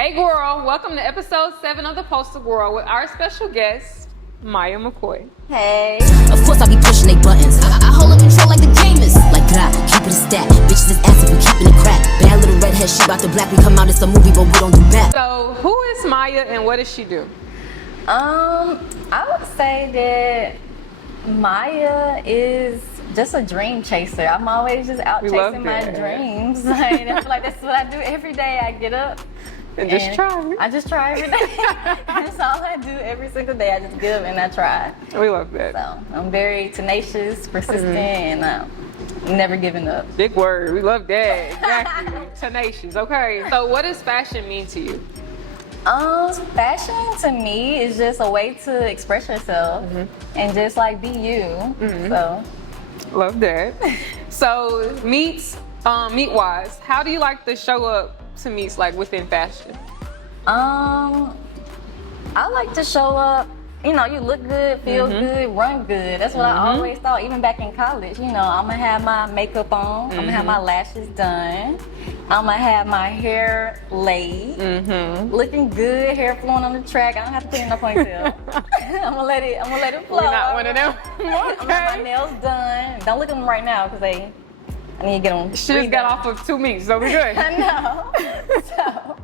Hey Gworl, welcome to episode 7 of the Postal Gworl with our special guest, Maia Mccoy. Hey. Of course I be pushing they buttons. I hold up control like the gamers. Like blah, keep it a stat. Bitches is ass if we keeping it crack. Bad little redhead, she about to black. We come out, it's a movie, but we don't do that. So, who is Maia and what does she do? I would say that Maia is just a dream chaser. I'm always just out chasing my dreams. Like, I feel like that's what I do every day. I get up. And just try. I just try every day. That's all I do every single day. I just get up and I try. We love that. So I'm very tenacious, persistent, and never giving up. Big word. We love that. Exactly. Tenacious. Okay. So what does fashion mean to you? Fashion to me is just a way to express yourself and just like be you. So Love that. So meet-wise, how do you like to show up to meets like within fashion? I like to show up, you know, you look good, feel good, run good. That's what I always thought, even back in college. You know, I'm gonna have my makeup on, I'm gonna have my lashes done, I'm gonna have my hair laid, looking good, hair flowing on the track. I don't have to put it in a ponytail. I'm gonna let it flow. You're not one of them. I'm gonna have my nails done. Don't look at them right now because I need to get them. She just got off of 2 meets, so we good. I know. So,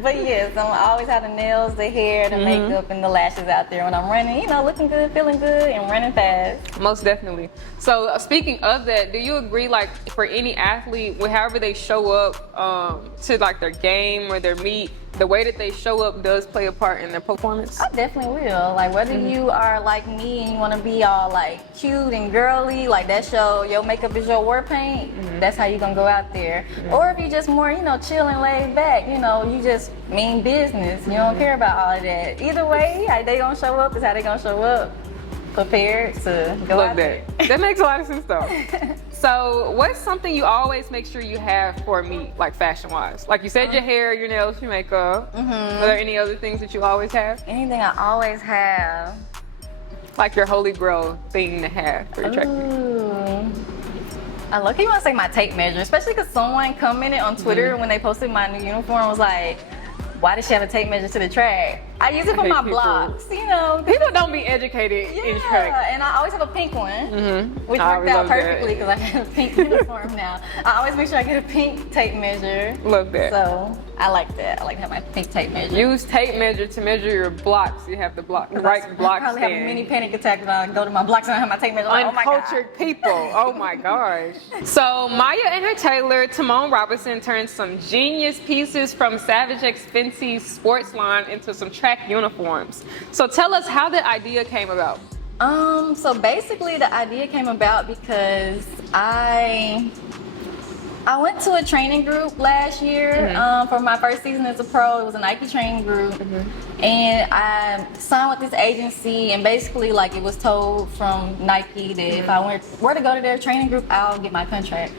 but yes, I always have the nails, the hair, the makeup, and the lashes out there when I'm running. You know, looking good, feeling good, and running fast. Most definitely. So speaking of that, do you agree, like for any athlete, however they show up to like their game or their meet, the way that they show up does play a part in their performance? I definitely will. Like whether you are like me and you want to be all like cute and girly, like that show, your makeup is your war paint, that's how you're going to go out there. Or if you just more, you know, chill and laid back, you know, you just mean business. You don't care about all of that. Either way, how they going to show up is how they going to show up. Prepared to go out there. That makes a lot of sense though. So what's something you always make sure you have for a meet, like fashion wise? Like you said, your hair, your nails, your makeup. Are there any other things that you always have? Anything I always have. Like your holy grail thing to have for your track meet? I look, you want to say my tape measure, especially because someone commented on Twitter when they posted my new uniform, was like, why does she have a tape measure to the track? I use it for my blocks, you know. People don't be educated in track. Yeah, and I always have a pink one, which worked out perfectly because I have a pink uniform now. I always make sure I get a pink tape measure. Love that. So I like that. I like to have my pink tape measure. Use tape measure to measure your blocks. You have the block, the right block I probably have a mini panic attack when I go to my blocks and I have my tape measure. Like, Uncultured people. Oh my gosh. So Maia and her tailor, Timon Robinson, turned some genius pieces from Savage X Fenty's sports line into some track uniforms. So tell us how the idea came about. So basically the idea came about because I went to a training group last year for my first season as a pro. It was a Nike training group. And I signed with this agency, and basically like it was told from Nike that if I were to go to their training group, I'll get my contract.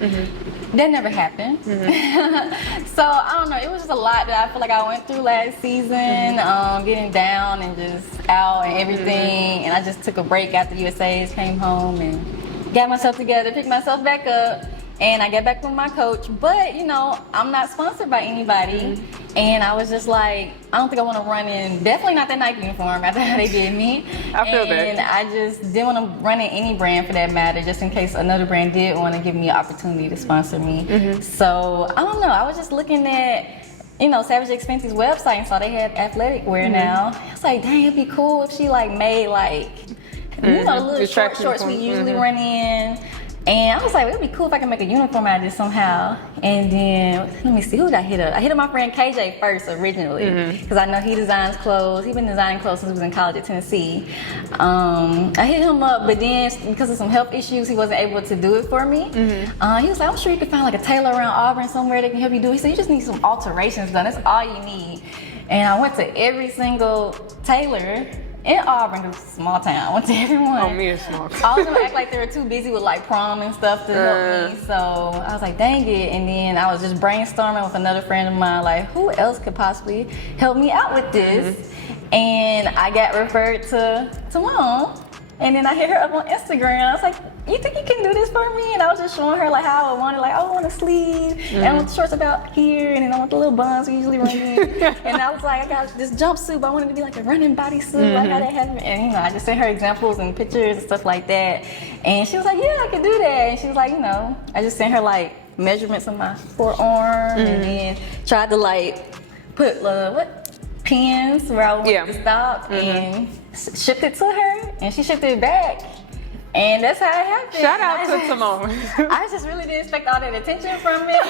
That never happened. So I don't know, it was just a lot that I feel like I went through last season, getting down and just out and everything. And I just took a break after USA's, came home and got myself together, picked myself back up. And I got back with my coach, but you know, I'm not sponsored by anybody. And I was just like, I don't think I want to run in, definitely not that Nike uniform after how they did me. I feel that. And I just didn't want to run in any brand for that matter, just in case another brand did want to give me an opportunity to sponsor me. So I don't know, I was just looking at, you know, Savage X Fenty's website and saw they have athletic wear now. I was like, dang, it'd be cool if she like made like, you know, the little shorts we usually run in. And I was like, it would be cool if I could make a uniform out of this somehow. And then, let me see, who did I hit up? I hit up my friend KJ first originally, because I know he designs clothes. He's been designing clothes since he was in college at Tennessee. I hit him up, but then because of some health issues, he wasn't able to do it for me. He was like, I'm sure you could find like a tailor around Auburn somewhere that can help you do it. He said, you just need some alterations done. That's all you need. And I went to every single tailor in Auburn, because it's a small town. I went to everyone. Oh, me, it's small. All of them act like they were too busy with like prom and stuff to help me. So I was like, dang it. And then I was just brainstorming with another friend of mine, like, who else could possibly help me out with this? And I got referred to Mom. And then I hit her up on Instagram. I was like, you think you can do this for me? And I was just showing her like how I wanted, like, I want a sleeve, and I want the shorts about here, and then I want the little buns we usually run in. And I was like, I got this jumpsuit, but I wanted to be like a running bodysuit. I gotta have it. And I just sent her examples and pictures and stuff like that. And she was like, yeah, I can do that. And she was like, I just sent her like measurements of my forearm, and then tried to like put pins where I wanted to stop, and shipped it to her, and she shipped it back. And that's how it happened. Shout out to Simone. I just really didn't expect all that attention from it.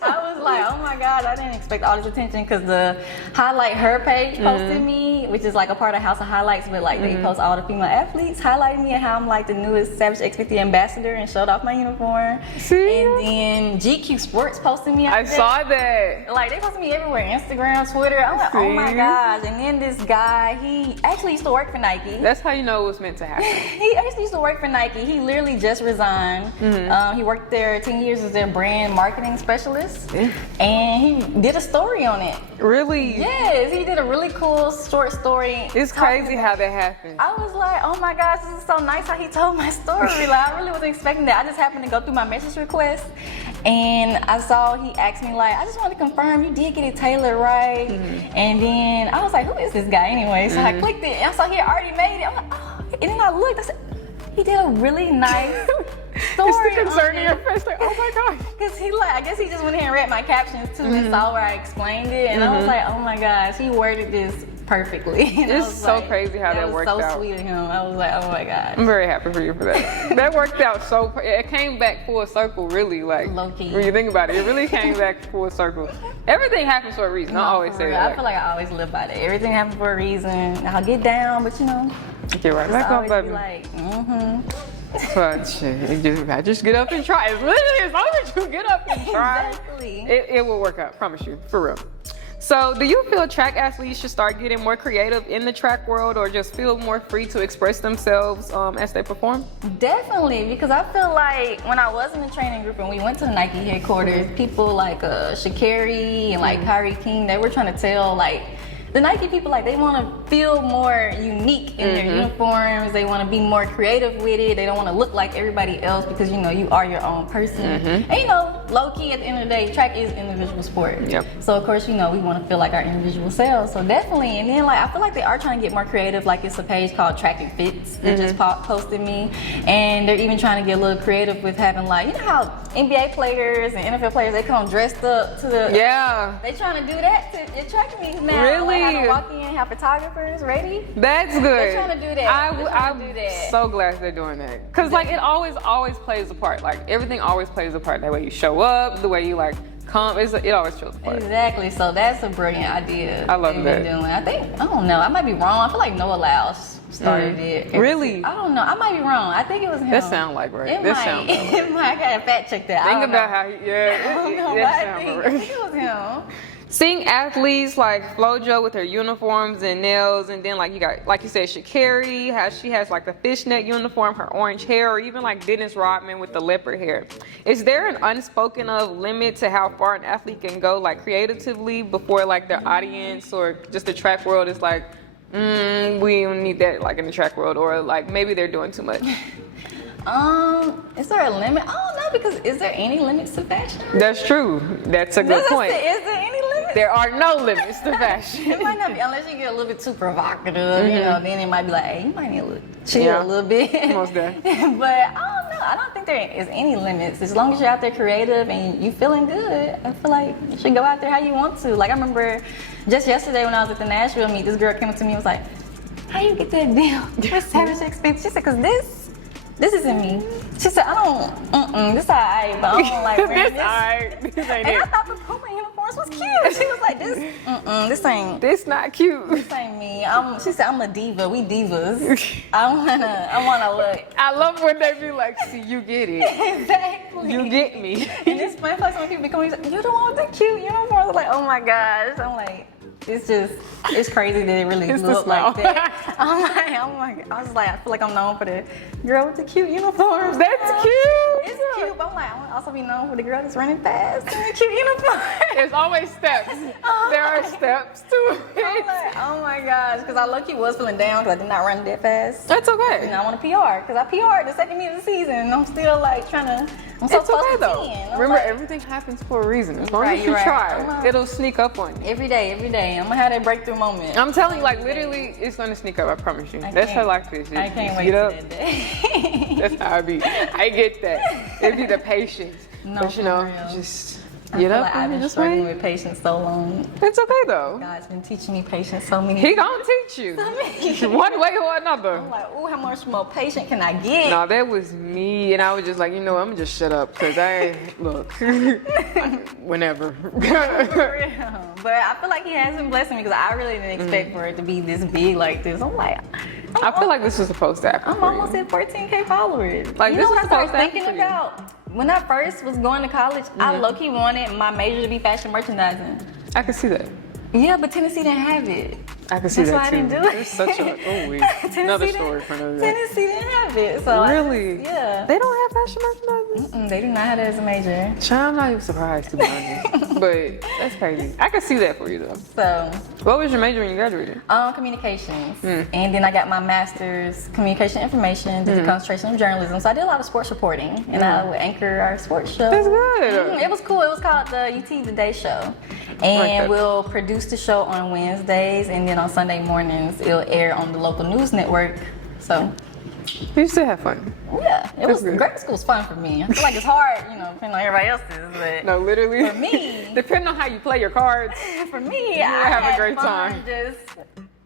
I was like, oh my God, I didn't expect all this attention, because the Highlight Her page posted me, which is like a part of House of Highlights, but like they post all the female athletes, highlighting me and how I'm like the newest Savage X50 ambassador, and showed off my uniform. See? And then GQ Sports posted me. I saw that. Like, they posted me everywhere, Instagram, Twitter. I'm like, oh my gosh. And then this guy, he actually used to work for Nike. That's how you know it was meant to happen. He actually used to work for Nike. He literally just resigned. He worked there 10 years as their brand marketing specialist, and he did a story on it. Really? Yes, he did a really cool short story. It's crazy how that happened. I was like, oh my gosh, this is so nice how he told my story. Like, I really wasn't expecting that. I just happened to go through my message request, and I saw he asked me like, I just want to confirm you did get it tailored right. And then I was like, who is this guy anyway? So I clicked it, and I saw he had already made it. I'm like, oh. And then I looked, I said, he did a really nice story. It's the concern in your face, like, oh my gosh. Because I guess he just went ahead and read my captions too, and saw where I explained it, and I was like, oh my gosh, he worded this perfectly. It's so crazy how that worked out. That was so sweet of him. I was like, oh my god. I'm very happy for you for that. That worked out it came back full circle, really. Like, low-key. When you think about it, it really came back full circle. Everything happens for a reason. I always say that. I feel like I always live by that. Everything happens for a reason. I'll get down, but you're right. Back on, baby. Like, But shit, I just get up and try. It's literally as long as you get up and try, exactly. It will work out. Promise you, for real. So, do you feel track athletes should start getting more creative in the track world, or just feel more free to express themselves as they perform? Definitely, because I feel like when I was in the training group and we went to the Nike headquarters, people like Sha'Carri and like Kyrie King, they were trying to tell like the Nike people, like, they want to feel more unique in their uniforms. They want to be more creative with it. They don't want to look like everybody else, because you are your own person. And low key, at the end of the day, track is an individual sport. So of course, we want to feel like our individual selves. So definitely. And then like I feel like they are trying to get more creative. Like, it's a page called Track and Fits that just posted me, and they're even trying to get a little creative with having, like, how NBA players and NFL players, they come dressed up to the they trying to do that to your track meets now. Really? Like, have them walk in, have photographers ready. That's good. They're trying to do that. I'm so glad they're doing that, because like it always plays a part. Like, everything always plays a part. That way you show up, the way you like come, it always shows a part. Exactly. So that's a brilliant idea. I love that. Doing. I don't know. I might be wrong. I feel like Noah Lyles started it. Really? I don't know. I might be wrong. I think it was him. That sound like right. It might. I gotta fact check that. Think about how. I think it was him. Seeing athletes like FloJo with her uniforms and nails, and then like you got, like you said, Sha'Carri, how she has like the fishnet uniform, her orange hair, or even like Dennis Rodman with the leopard hair. Is there an unspoken of limit to how far an athlete can go, like creatively, before like their audience or just the track world is like, we don't need that like in the track world, or like maybe they're doing too much? Is there a limit? I don't know, because is there any limits to fashion? That's true. That's a good point. Is there any limits? There are no limits to fashion. It might not be, unless you get a little bit too provocative, then it might be like, hey, you might need to chill a little bit. Most definitely. But I don't know. I don't think there is any limits. As long as you're out there creative and you feeling good, I feel like you should go out there how you want to. Like, I remember just yesterday when I was at the Nashville meet, this girl came up to me and was like, how you get that deal with Savage X50? She said, because this isn't me. She said, I don't, this alright, but I don't like wearing this. Alright, this ain't and it. I thought the Puma uniforms was cute. She was like, this ain't. This not cute. This ain't me. She said, I'm a diva. We divas. I wanna look. I love when they be like, see, you get it. Exactly. You get me. And it's funny, like, when people be coming, like, you the one with the cute uniforms. I'm like, oh my gosh. I'm like, it's crazy that it really look like that. I'm like, I was like, I feel like I'm known for the girl with the cute uniforms. That's cute. It's cute, but I'm like, I want to also be known for the girl that's running fast in the cute uniform. There's always steps. There are steps to it. like, oh my gosh, because I low-key was feeling down because I did not run that fast. That's okay. And I want to PR because I PR'd the second meet of the season, and I'm still like trying to. I'm so It's close okay to though. 10. Remember, like, everything happens for a reason. As long Right, as you you're right. try, it'll sneak up on you. every day, I'm gonna have that breakthrough moment. I'm telling you, like literally, it's gonna sneak up. I promise you. I That's can't- how life is. I can't Just wait get till up. that day. That's how I be. I get that. It'd be the patience. No, But you for know, real. just I get feel up like I've and been just struggling wait. with patience so long. It's okay though. God's been teaching me patience so many. He gonna teach you one way or another. I'm like, ooh, how much more patient can I get? No, that was me, and I was just like, you know, I'm gonna just shut up because I look whenever. For real. But I feel like he has been blessing me because I really didn't expect for it to be this big like this. I'm like, I feel like this was supposed to happen. I'm for you. almost at 14K followers. Like, you this know was what I started supposed to happen thinking for you. about? When I first was going to college, I low-key wanted my major to be fashion merchandising. I can see that. Yeah, but Tennessee didn't have it. I can see That's that why I too. didn't do it. It's such a Tennessee another didn't- story for another day. Tennessee didn't have it. So Really? yeah. They don't have fashion merchandising. They do not have that as a major. Child, I'm not even surprised to be honest. But that's crazy. I can see that for you though. So, What was your major when you graduated? communications. And then I got my master's communication information, did the concentration of journalism. So I did a lot of sports reporting, and I would anchor our sports show. That's good. It was cool. It was called the UT Today Show. Like And that. we'll produce the show on Wednesdays, and then on Sunday mornings, it'll air on the local news network. So, You still have fun. yeah, it was good. grad school was fun for me. I feel like it's hard, depending on everybody else's, but No, literally. For me. Depending on how you play your cards. for me, I have a had great fun time. just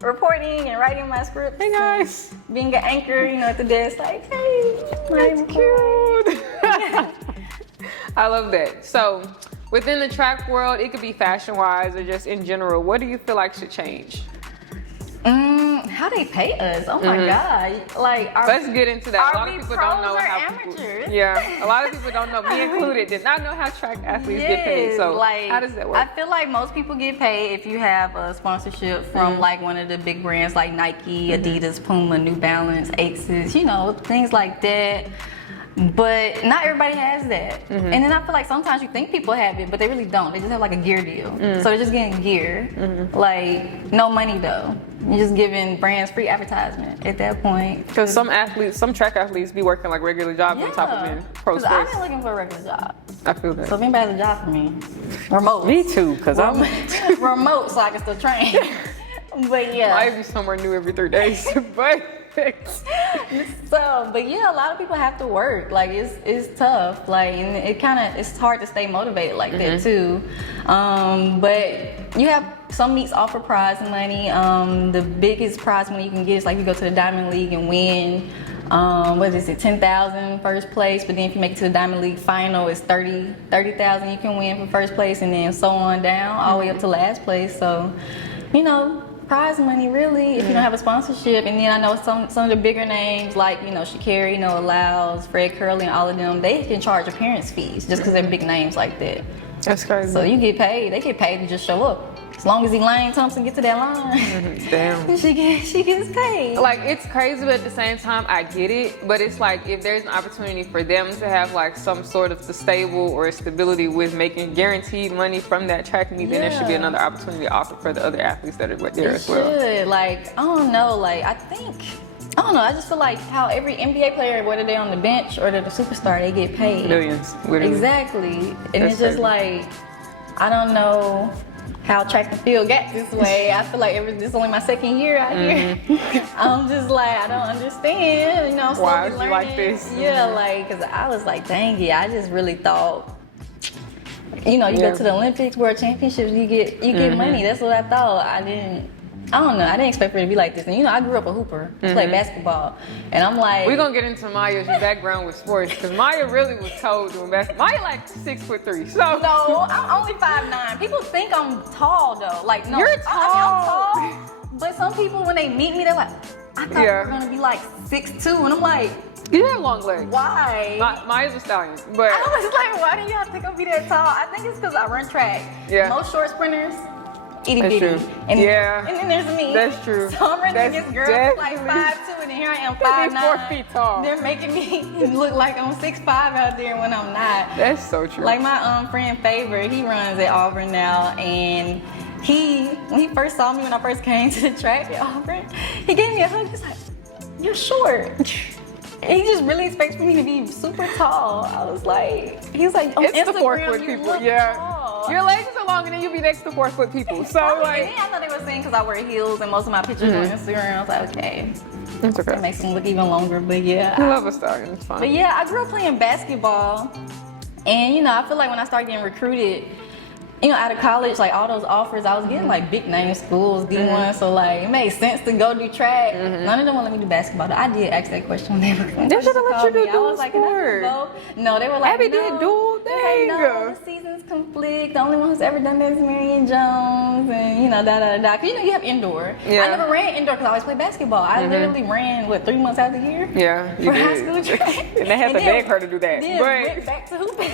reporting and writing my scripts. Hey guys. Being an anchor, at the desk, like, hey, That's cute. I love that. So, within the track world, it could be fashion-wise or just in general. What do you feel like should change? How they pay us? Oh my God! Like, Let's get into that. A are lot of we people don't know pros or how amateurs? people. Yeah, a lot of people don't know. Me included, did not know how track athletes get paid. So, like, how does that work? I feel like most people get paid if you have a sponsorship from like one of the big brands like Nike, Adidas, Puma, New Balance, Aces, things like that. But not everybody has that. And then I feel like sometimes you think people have it, but they really don't. They just have like a gear deal. So they're just getting gear. Like, no money though. You're just giving brands free advertisement at that point. Because some track athletes be working like regular jobs on top of being pro 'Cause I've sports. been looking for a regular job. I feel that. So if anybody has a job for me, remote. Me too, because I'm remote so I can still train. But yeah. might be somewhere new every 3 days. But But yeah, a lot of people have to work. Like it's tough. Like, and it's hard to stay motivated like that too. But you have some meets offer prize money. The biggest prize money you can get is like you go to the Diamond League and win. What is it, 10,000 first place, but then if you make it to the Diamond League final, it's 30,000 you can win for first place, and then so on down, all the way up to last place. So, prize money really if you don't have a sponsorship. And then I know some of the bigger names like Sha'Carri, Allows, Fred Curley, and all of them, they can charge appearance fees just because they're big names like that. that's crazy. So you get paid. They get paid to just show up. As long as Elaine Thompson get to that line, Damn. she gets paid. Like, it's crazy, but at the same time, I get it. But it's like, if there's an opportunity for them to have like some sort of stable or stability with making guaranteed money from that track meet, then there should be Yeah. another opportunity offered for the other athletes that are there It as well. should. Like, I don't know. Like, I don't know. I just feel like how every NBA player, whether they're on the bench or they're the superstar, they get paid. Millions, literally. Exactly. And That's it's just crazy. like, I don't know how track and field got this way. I feel like this is only my second year out here. I'm just like, I don't understand. I'm Why slowly is it learning. like this? Yeah, like, because I was like, dang it, I just really thought, you go to the Olympics, World Championships, you get money. That's what I thought. I don't know. I didn't expect for it to be like this. And I grew up a hooper, played basketball, and I'm like, We're gonna get into Maia's background with sports because Maia really was told doing basketball. Maia like 6'3", so no, I'm only 5'9". People think I'm tall though. Like, no, You're I'm tall. But some people, when they meet me, they're like, I thought you were gonna be like 6'2", and I'm like, you have long legs. why? Maia's a stallion, but I was like, why do y'all think I'll be that tall? I think it's because I run track. Yeah. Most short sprinters, itty That's bitty. true. And, Yeah. and then there's me. That's true. So I'm running That's against girls that's like definitely- 5'2", and then here I am That is 4 5'9". feet tall. They're making me look like I'm 6'5" out there when I'm not. That's so true. Like my friend Favor, he runs at Auburn now, and when he first saw me when I first came to the track at Auburn, he gave me a hug. He's like, "You're short." And he just really expects me to be super tall. I was like, he was like, on It's the Instagram, 4 foot you people, look yeah. tall. Your legs are long and then you be next to 4 foot people. So like, And then I thought they were saying because I wear heels and most of my pictures on Instagram. I was like, okay, it's it okay. makes them look even longer. But yeah, I love a stallion. It's fun. But yeah, I grew up playing basketball, and you know, I feel like when I started getting recruited, you know, out of college, like all those offers, I was getting like big name schools, D1, so like it made sense to go do track. None of them would let me do basketball. I did ask that question when they were coming. They should have let you do I dual was like, can I sport. do both? No, they were like, Abby no. did dual. Hey, Dang. no, the seasons conflict. The only one who's ever done that is Marion Jones, and you know, Cause you know, you have indoor. Yeah. I never ran indoor because I always played basketball. I literally ran 3 months out of the year. Yeah, you For did. high school track. And they had to beg her to do that. Then But went back to hooping.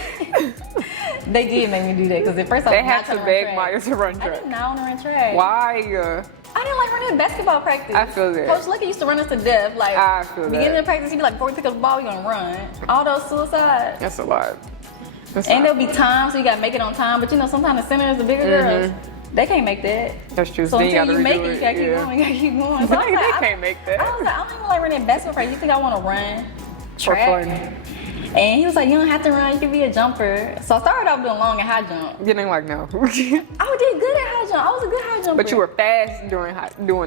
They did make me do that because at first I they was not had to trying beg run Maia track. to run I track. did not want to run track. Why? I didn't like running basketball practice. I feel that. Coach Lucky used to run us to death. Like I feel beginning that. of practice, he'd be like, before we pick up the ball, we gonna run. All those suicides. That's a lot. That's And a lot. there'll be times so you gotta make it on time. But you know, sometimes the centers, the bigger girls, they can't make that. That's true. So Then you until gotta you make redo it, you gotta keep yeah. going, you gotta keep going. So I was They like, can't make that. I was like, I don't even like running basketball practice. You think I wanna run For track? fun. And he was like, you don't have to run, you can be a jumper. So I started off doing long and high jump. Getting like no. I did good at high jump. I was a good high jumper. But you were fast doing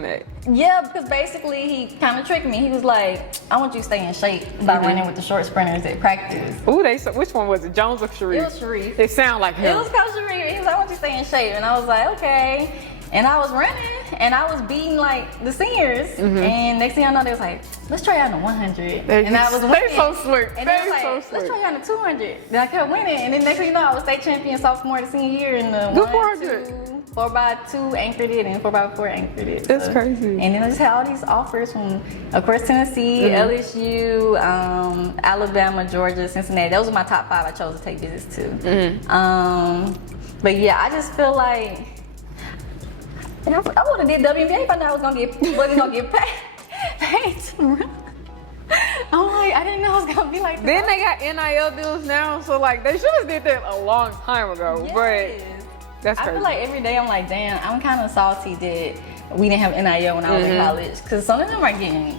that. Yeah, because basically he kind of tricked me. He was like, I want you to stay in shape by running with the short sprinters at practice. Ooh, which one was it? Jones or Sharif? It was Sharif. It sound like It him. was Coach Sharif. He was like, I want you to stay in shape. And I was like, okay. And I was running and I was beating like the seniors. And next thing I know, they was like, let's try out in the 100. And I was winning. They so slick. And They they was like, so let's slick. try out in the 200. Then I kept winning. And then next thing you know, I was state champion sophomore to senior year in the The 100. 4x2 anchored it and 4x4 anchored it. That's crazy. And then I just had all these offers from, of course, Tennessee, LSU, Alabama, Georgia, Cincinnati. Those were my top 5 I chose to take visits to. But yeah, I just feel like, and I would have did WNBA if I knew I wasn't gonna get paid to run. I'm like, I didn't know it was gonna be like this. Then they got NIL deals now, so like they should have did that a long time ago. Yes. But that's I crazy. feel like every day I'm like, damn, I'm kind of salty that we didn't have NIL when I was in college, because some of them are getting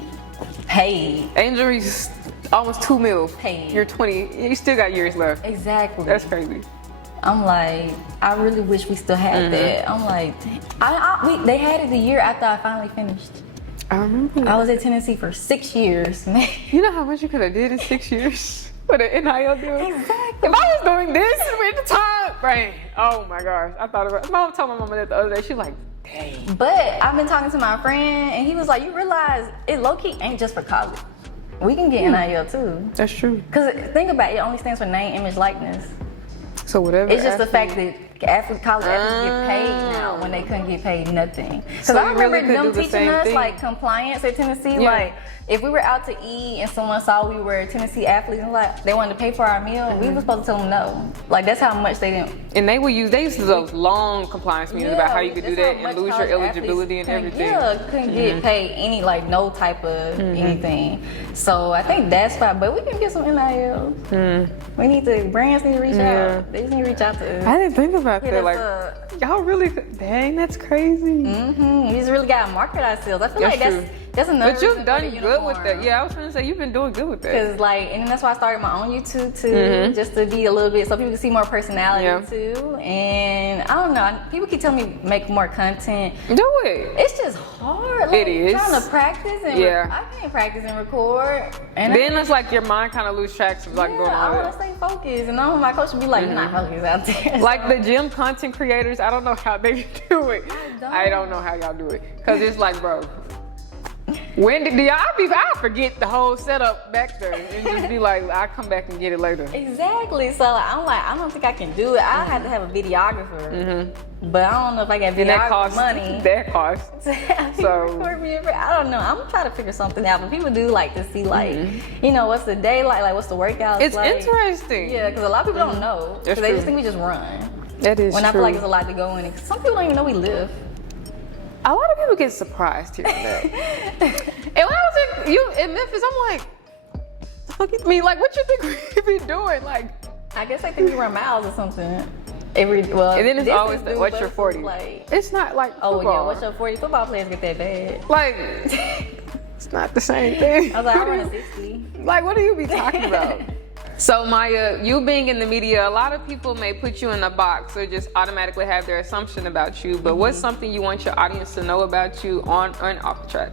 paid. Injuries, almost $2 million. Paid. You're 20. You still got years left. Exactly. That's crazy. I'm like, I really wish we still had that. I'm like, they had it the year after I finally finished. I remember. I was at Tennessee for 6 years. You know how much you could have did in 6 years with an NIL deal? Exactly. If I was doing this with the time, right? Oh my gosh. I thought about it. Mom told my mama that the other day. She like, dang. But I've been talking to my friend, and he was like, you realize it low-key ain't just for college. We can get NIL too. That's true. Because think about it, it only stands for name, image, likeness. So whatever. It's just the fact that college athletes get paid now when they couldn't get paid nothing. Because So I you really remember could them do the teaching same us thing. like compliance at Tennessee. Yeah. Like if we were out to eat and someone saw we were Tennessee athletes and like they wanted to pay for our meal, we were supposed to tell them no. Like that's how much they didn't. And they used to do those long compliance meetings about how you could do that's that how much and lose your college eligibility athletes and everything. Yeah, couldn't get paid any like no type of anything. So I think that's why. But we can get some NIL. We need to brands need to reach out. They just need to reach out to us. I didn't think about Hit that. us Like, up. y'all really, dang, that's crazy. We just really gotta market ourselves. I feel That's like true. that's another. But you've reason done for the good with that. uniform. Yeah, I was trying to say, you've been doing good with that. Cause like, and then that's why I started my own YouTube too, just to be a little bit so people can see more personality Yeah. too. And I don't know, people keep telling me make more content. Do it. It's just hard. Like, It is. trying to practice and Yeah. I can't practice and record. And Then it's like your mind kind of lose track of like doing I all want to that. stay focused, and my coach would be like, "You're not focused out there." Like the gym content creators, I don't know how they do it. I don't know how y'all do it. Cause it's like, bro, when did I forget the whole setup back there and just be like, I'll come back and get it later. Exactly. So I'm like, I don't think I can do it. I have to have a videographer, but I don't know if I got And that videographer costs money. that cost. To have people So- record me I don't know. I'm gonna try to figure something out. But people do like to see like, you know, what's the day like what's the workout It's like. interesting. Yeah, because a lot of people don't know. That's Because they just true. think we just run. That is When I true. feel like there's a lot to go in it. 'Cause some people don't even know we live. A lot of people get surprised here and there. And when I was in Memphis, I'm like, look at me, like, what you think we be doing? Like, I guess they think we run miles or something. And then it's this always is the new what's your versus, 40? Like, It's not like oh football. yeah, what's your 40? Football players get that bad. Like, it's not the same thing. I was like, I run a 60. Like, what do you be talking about? So Maya, you being in the media, a lot of people may put you in a box or just automatically have their assumption about you. But what's something you want your audience to know about you on and off the track?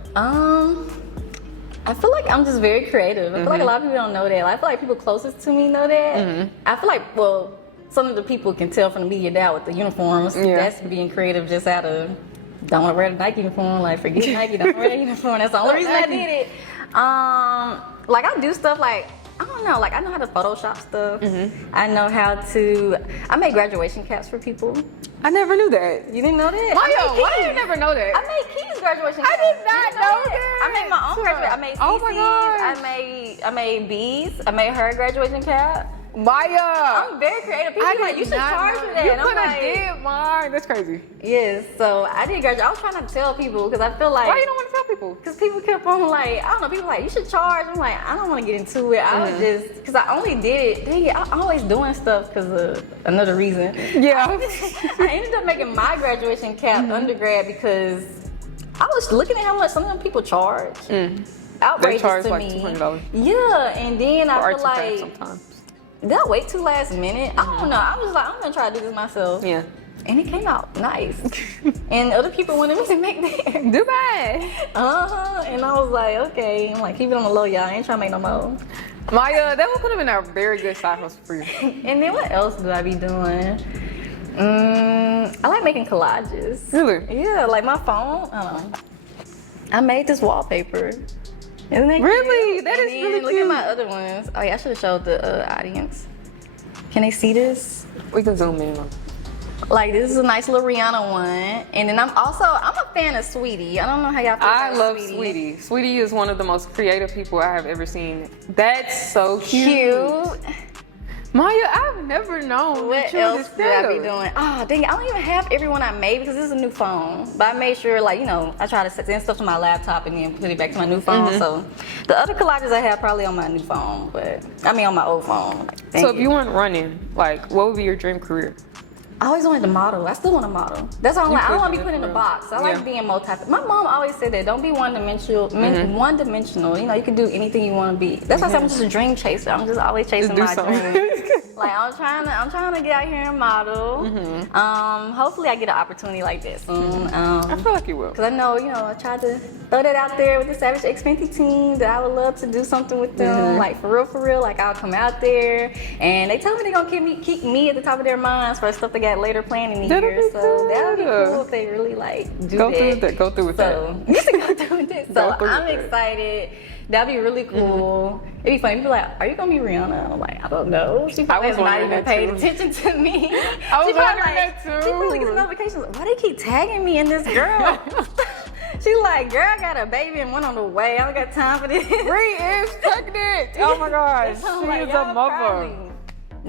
I feel like I'm just very creative. I feel like a lot of people don't know that. I feel like people closest to me know that. I feel like, well, some of the people can tell from the media now with the uniforms. Yeah. That's being creative just out of, don't want to wear the Nike uniform. Like, forget Nike, don't wear that uniform. That's the only reason I did it. Like, I do stuff like, I don't know, like I know how to Photoshop stuff. I know how to, I make graduation caps for people. I never knew that. You didn't know that? Maya, why did you never know that? I made Key's graduation caps. I did not You know didn't that. I made my own graduation. I made Oh my CC's. gosh. I made B's. I made her graduation cap. Maya! I'm very creative. People be like, you should charge for that. You And I'm could have like, did mine. That's crazy. yes. So I did graduate. I was trying not to tell people because I feel like, Why you don't want to tell people? because people kept on like, I don't know, people like, you should charge. I'm like, I don't want to get into it. I was just, because I only did it, dang it, I'm always doing stuff because of another reason. Yeah. I ended up making my graduation cap undergrad because I was looking at how much some of them people charge. Outrageous They charge to like me. $200. Yeah, and then I Arts feel and crafts like, sometimes. did I wait too last minute? I don't know. I was like, I'm gonna try to do this myself. Yeah. And it came out nice. And other people wanted me to make theirs. Dubai. And I was like, okay. I'm like, keep it on the low, y'all. I ain't trying to make no more. Maya, that could have been a very good side hustle for you. And then what else do I be doing? I like making collages. Really? Yeah, like my phone. I made this wallpaper. Isn't that Really? cute? That And is then really look cute. at my other ones. Oh yeah, I should have showed the audience. Can they see this? We can zoom in on. Like this is a nice little Rihanna one. And then I'm a fan of Sweetie. I don't know how y'all feel I about love Sweetie. Sweetie is one of the most creative people I have ever seen. That's so cute. Maya, I've never known What that you were else this do I be creative. doing? Oh, dang it. I don't even have everyone I made because this is a new phone. But I made sure, like, you know, I try to send stuff to my laptop and then put it back to my new phone. So the other collages I have probably on my new phone, but I mean on my old phone. Like, So if you weren't running, like, what would be your dream career? I always wanted to model. I still want to model. That's all I'm like. I don't want to be could put in do a that box. I for like real. being My mom always said that. Don't be one-dimensional. One-dimensional. You know, you can do anything you want to be. That's why I said I'm just a dream chaser. I'm just always chasing do my something. dreams. Like I'm trying to get out here and model. Hopefully I get an opportunity like this soon. I feel like you will. Cause I know, you know, I tried to throw that out there with the Savage X Fenty team that I would love to do something with them. Like for real. Like I'll come out there, and they told me they're gonna keep me at the top of their minds for stuff they got later planned in the That'll year. be So that would be good. cool if they really like do Go that. through with that. Go through with So you should go through with it. Go So through I'm with that. excited. That'd be really cool. It'd be funny. People like, are you gonna be Rihanna? I'm like, I don't know. She probably was has not wondering even that paid too. attention to me. I was She probably wondering that too. She probably gets notifications. Why they keep tagging me in this girl? She like, girl, I got a baby and one on the way. I don't got time for this. Bree is pregnant. Oh my gosh, I'm she like, is a y'all mother. probably-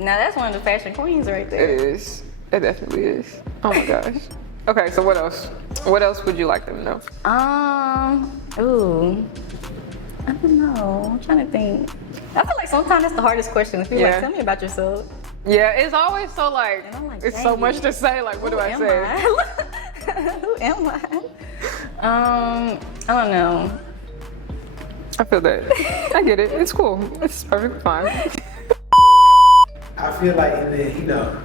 Now that's one of the fashion queens right It there. is. It definitely is. Oh my gosh. Okay, so what else? What else would you like them to know? Ooh. I don't know. I'm trying to think. I feel like sometimes that's the hardest question. People Yeah. like, tell me about yourself. Yeah, it's always so like, And I'm like, it's dang so much it. to say. Like, what do I Who say? am Who am I? I don't know. I feel that. I get it. It's cool. It's perfectly fine. I feel like in the, you know,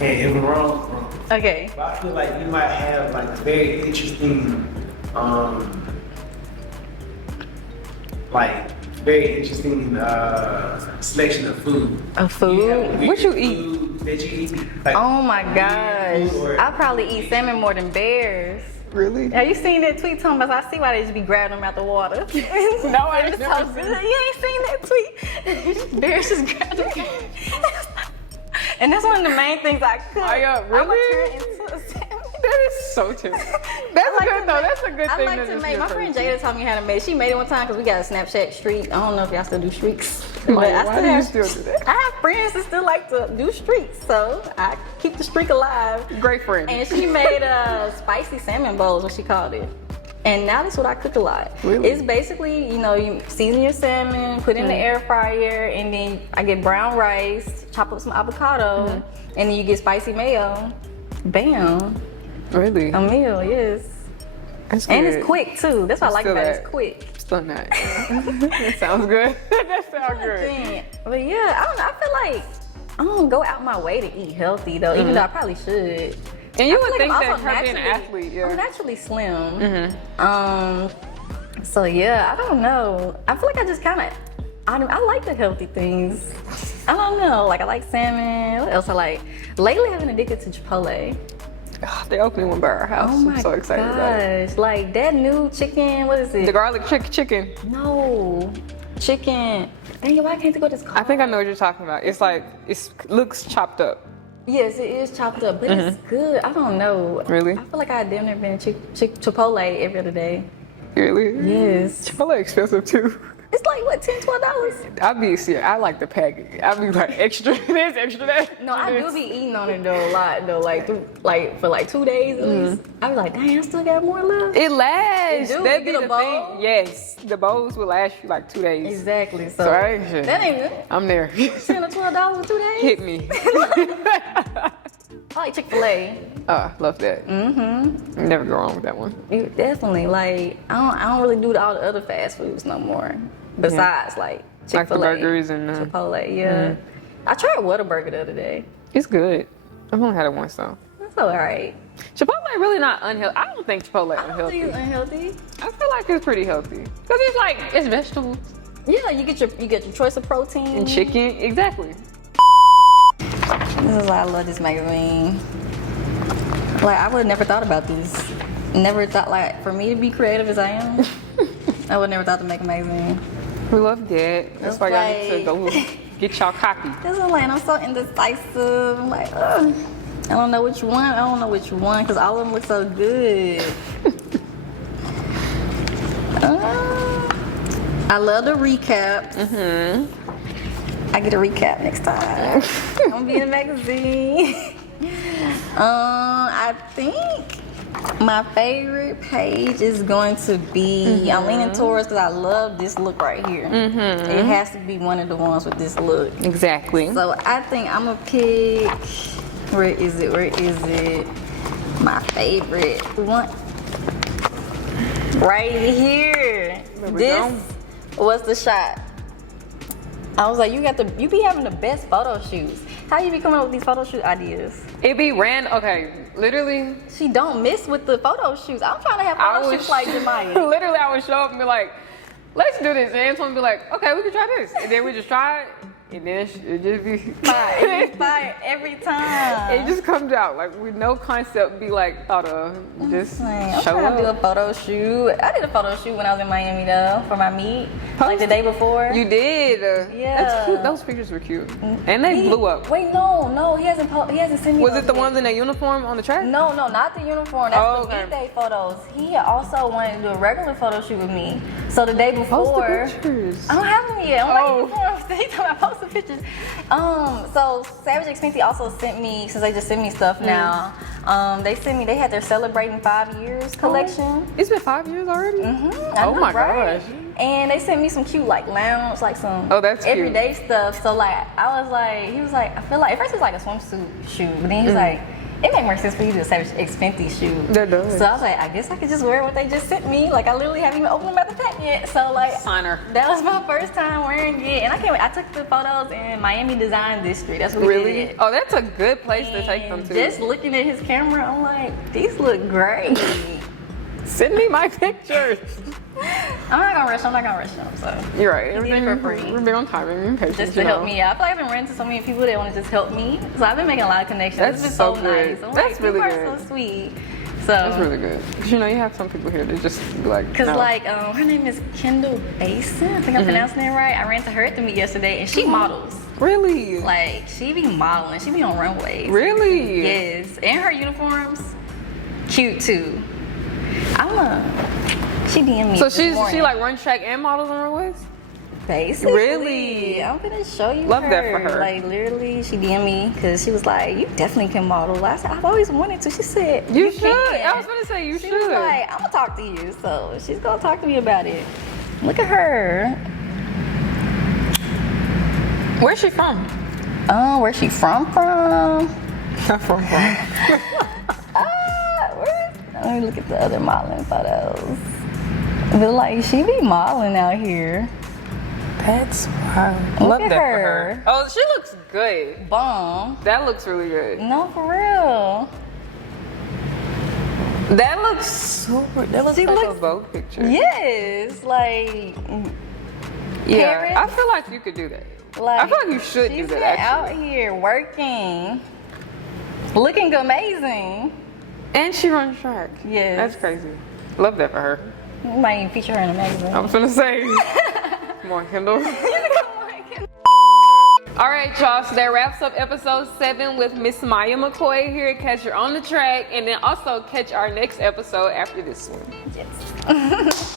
and if I'm wrong, Okay. but I feel like you might have like a very interesting, selection of food. Of food? You have a weird What you eat? food that you eat? Like, Oh my gosh. food or- I probably eat salmon more than bears. Really? Have you seen that tweet talking about, I see why they just be grabbing them out the water? No, I ain't It's never so seen good. it. You ain't seen that tweet? Bears just grab them. And that's one of the main things I cook. Maya, I'm gonna really? turn into a salmon. That is so true. That's like good to though. make- That's a good I thing. like that to is make. your My friend person. Jada taught me how to make it. She made it one time because we got a Snapchat streak. I don't know if y'all still do streaks. Maya, I why do you still do that? I have friends that still like to do streaks, so I keep the streak alive. Great friend. And she made spicy salmon bowls, what she called it. And now that's what I cook a lot. Really? It's basically, you know, you season your salmon, put it in the air fryer, and then I get brown rice, chop up some avocado, and then you get spicy mayo. Bam. Really? A meal, yes. That's good. And it's quick too. That's what I like Still about it. that. It's quick. Still not. That sounds good. That sounds good. But yeah, I don't know. I feel like I don't go out my way to eat healthy though, even though I probably should. And you I would feel think I'm that also her being an athlete, I'm yeah. naturally slim. So yeah, I don't know. I feel like I just kind of, I like the healthy things. I don't know. Like I like salmon. What else I like? Lately, I've been addicted to Chipotle. They opening one by our house. Oh my I'm so excited about it. gosh! Like that new chicken. What is it? The garlic chicken. No, chicken. Dang it, why can't I go this? I think I know what you're talking about. It's like, it looks chopped up. Yes, it is chopped up, but it's good. I don't know. Really? I feel like I damn near been Chipotle every other day. Really? Yes. Chipotle expensive too. It's like what, $10, $12? I like the package. I be like extra this, extra that. No, I do be eating on it though a lot though. For like 2 days at least. I be like, dang, I still got more left. It lasts. It do? That'd You be get a the bowl? thing. Yes, the bowls will last you like 2 days. Exactly. So, So I ain't shit. that ain't good. I'm there. $10 or $12 in 2 days. Hit me. I like Chick-fil-A. Oh, love that. Mm-hmm. Never go wrong with that one. You definitely like. I don't really do all the other fast foods no more. Besides like Chick-fil-A, Like the burgers and Chipotle. Yeah. I tried Whataburger the other day. It's good. I've only had it once though. That's alright. Chipotle really not unhealthy. I don't think Chipotle I don't unhealthy. think it's unhealthy. I feel like it's pretty healthy because it's like it's vegetables Yeah, you get your choice of protein and chicken. Exactly. This is why I love this magazine. Like I would have never thought about this. Never thought like for me to be creative as I am. I would never thought to make a magazine. We love that. That's It's why y'all need to like- go get y'all copy. This is like I'm so indecisive. I'm like, ugh. I don't know which one because all of them look so good. I love the recaps. I get a recap next time. I'm gonna be in a magazine. I think my favorite page is going to be, I'm leaning towards because I love this look right here. It has to be one of the ones with this look. Exactly. So I think I'm gonna pick, where is it? My favorite one. Right here. There we This was the shot. I was like, you be having the best photo shoots. How you be coming up with these photo shoot ideas? It be random. Okay, literally. She don't miss with the photo shoots. I'm trying to have photo shoots like Maia. Literally, I would show up and be like, let's do this. And Antoine would be like, okay, we can try this. And then we just try it. And then it just be Fire every time. It just comes out like with no concept be like thought of. Just I'm show trying to do up. a photo shoot. I did a photo shoot when I was in Miami though for my meet, like the day before. You did. Yeah. That's cute. Those pictures were cute. And they blew up. Wait, no, he hasn't sent me. Was those it the yet. ones in their uniform on the track? No, not the uniform. That's Oh, the okay. meet day photos. He also wanted to do a regular photo shoot with me. So the day Post before, the pictures. I don't have them yet. I'm Oh. waiting for them. He told me I posted pictures. So Savage X Fenty also sent me, since they just send me stuff now. They had their celebrating 5 years collection. It's been 5 years already? I Oh know, my right? gosh. And they sent me some cute like lounge, like some Oh, that's cute. everyday stuff. So like he was like, I feel like at first it was like a swimsuit shoot, but then he was like, it made more sense for you to do a Savage X Fenty shoot. That does. So I was like, I guess I could just wear what they just sent me. Like I literally haven't even opened them at the pack yet. So like Signer. that was my first time wearing it, and I can't wait. I took the photos in Miami Design District. That's what we Really? did. Oh, that's a good place to take them And to. just looking at his camera, I'm like, these look great. Send me my pictures. I'm not gonna rush them, so. You're right. You did it Everything for free. We're big on timing and patience. Just to help me out. I feel like I've been running into so many people that want to just help me. So I've been making a lot of connections. That's It's been so so good. nice. I'm That's like, really people are good. so sweet. So, That's really good. 'Cause, you know, you have some people here that just be like, Cause no. like her name is Kendall Basin. I think I'm pronouncing it right. I ran to her at the meet yesterday, and she models. Really? Like she be modeling. She be on runways. Really? Yes, and her uniforms, cute too. She DM me. So this she morning. like runs track and models on runways? Basically. Really? I'm gonna show you Love her. that for her. Like, literally, she DM'd me because she was like, you definitely can model. I said, I've always wanted to. She said, You should. can. I was gonna say you She should. was like, I'm gonna talk to you. So she's gonna talk to me about it. Look at her. Where's she from? Where's she from? From. Let me look at the other modeling photos. But like, she be modeling out here. That's wild. Look Love at that her. for her. Oh, she looks good. Bomb. That looks really good. No, for real. That looks super. That looks She like a looks- Vogue picture. Yes, like, Yeah, Paris? I feel like you could do that. like I feel like you should do she's that. been Actually, out here working, looking amazing. and she runs track. Yes. That's crazy. Love that for her. You might even feature her in a magazine. I was gonna say. Come on, Kendall. All right, y'all. So that wraps up episode 7 with Miss Maia McCoy here at Catch Her on the Track, and then also catch our next episode after this one. Yes.